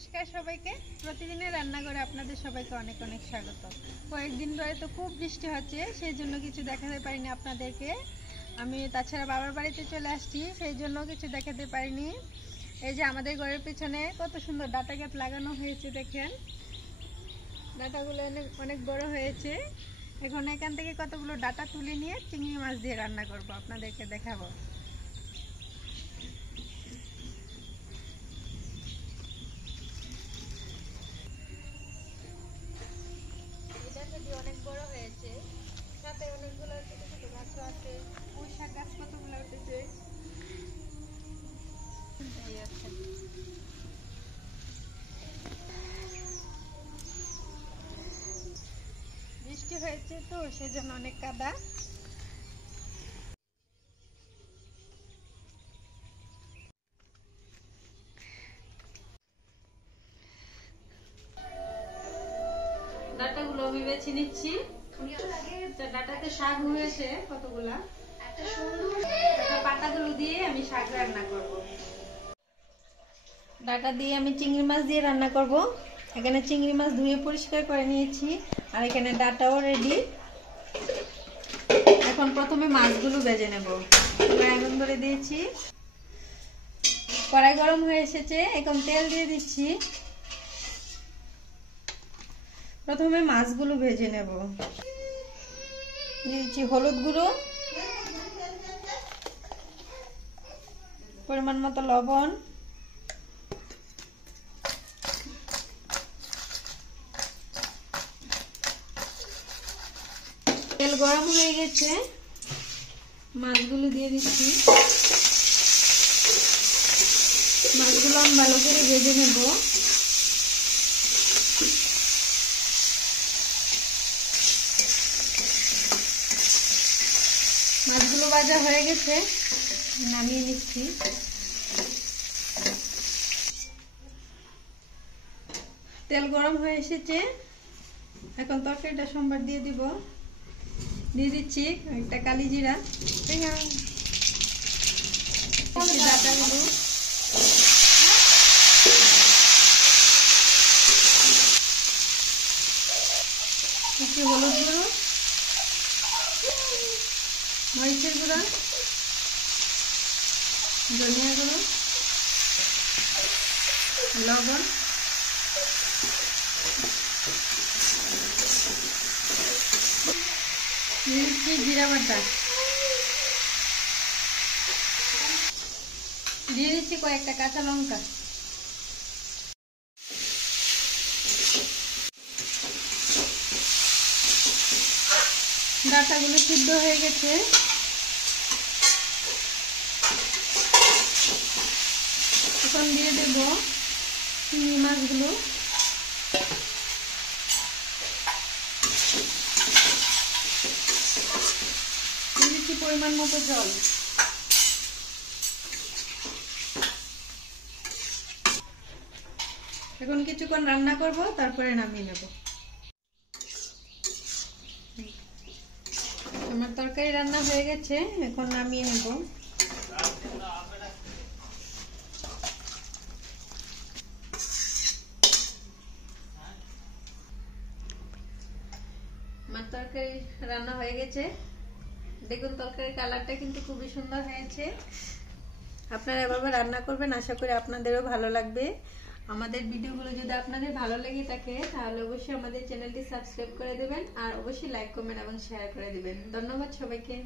নমস্কার সবাইকে। প্রতিদিনের রান্নাঘরে আপনাদের সবাইকে অনেক অনেক স্বাগত। কয়েকদিন ধরে তো খুব বৃষ্টি হচ্ছে, সেই জন্য কিছু দেখাতে পারিনি আপনাদেরকে। আমি তাছাড়া বাবার বাড়িতে চলে আসছি, সেই জন্য কিছু দেখাতে পারিনি। এই যে আমাদের ঘরের পিছনে কত সুন্দর ডাটা গাছ লাগানো হয়েছে, দেখেন ডাটাগুলো অনেক অনেক বড় হয়েছে। এখন এখান থেকে কতগুলো ডাটা তুলে নিয়ে চিংড়ি মাছ দিয়ে রান্না করব, আপনাদেরকে দেখাবো। অনেক বড় হয়েছে, সাথে অনেকগুলো ছোট ছোট গাছও আছে। পুঁই শাক গাছ কতগুলো উঠেছে। বৃষ্টি হয়েছে তো সেজন্য অনেক কাদা। ডাটাগুলো আমি বেছে নিচ্ছি। ডাটাতে শাক হয়েছে কতগুলা, পাতাগুলো দিয়ে আমি শাক রান্না করব। ডাটা দিয়ে আমি চিংড়ি মাছ দিয়ে রান্না করব। এখানে চিংড়ি মাছ ধুয়ে পরিষ্কার করে নিয়েছি, আর এখানে ডাটাও রেডি। এখন প্রথমে মাছগুলো ভেজে নেব। আগুন ধরে দিয়েছি, কড়াই গরম হয়ে এসেছে, এখন তেল দিয়ে দিচ্ছি। প্রথমে মাছগুলো ভেজে নেব। দিয়েছি হলুদ গুঁড়ো, পরিমাণ মতো লবণ, তেল গরম হয়ে গেছে, মাছগুলো দিয়ে দিচ্ছি। মাছগুলো আমি ভালো করে ভেজে নেব। মাছগুলো ভাজা হয়ে গেছে, নামিয়ে নিচ্ছি। তেল গরম হয়ে এসেছে, এখন তরকারিটা সম্বার দিয়ে দিব। দিয়ে দিচ্ছি একটা কালি জিরা, ডাটাগুলো, একটু হলুদ গুঁড়ো, মরিচের গুঁড়ো, ধনিয়া গুঁড়ো, লবণ, দিচ্ছি জিরা বাটা, দিয়ে দিচ্ছি কয়েকটা কাঁচা লঙ্কা। ডাটাগুলো সিদ্ধ হয়ে গেছে, এখন দিয়ে দেব চিংড়ি মাছগুলো। দিয়ে দিচ্ছি পরিমাণ মতো জল। এখন কিছুক্ষণ রান্না করব, তারপরে নামিয়ে নেব। আমার তরকারি রান্না হয়ে গেছে, এখন নামিয়ে নেব। আমার তরকারি রান্না হয়ে গেছে, দেখুন তরকারির কালারটা কিন্তু খুবই সুন্দর হয়েছে। আপনারা এভাবে রান্না করবেন, আশা করি আপনাদেরও ভালো লাগবে। আমাদের ভিডিওগুলো যদি আপনাদের ভালো লেগে থাকে তাহলে অবশ্যই আমাদের চ্যানেলটি সাবস্ক্রাইব করে দেবেন, আর অবশ্যই লাইক কমেন্ট এবং শেয়ার করে দিবেন। ধন্যবাদ সবাইকে।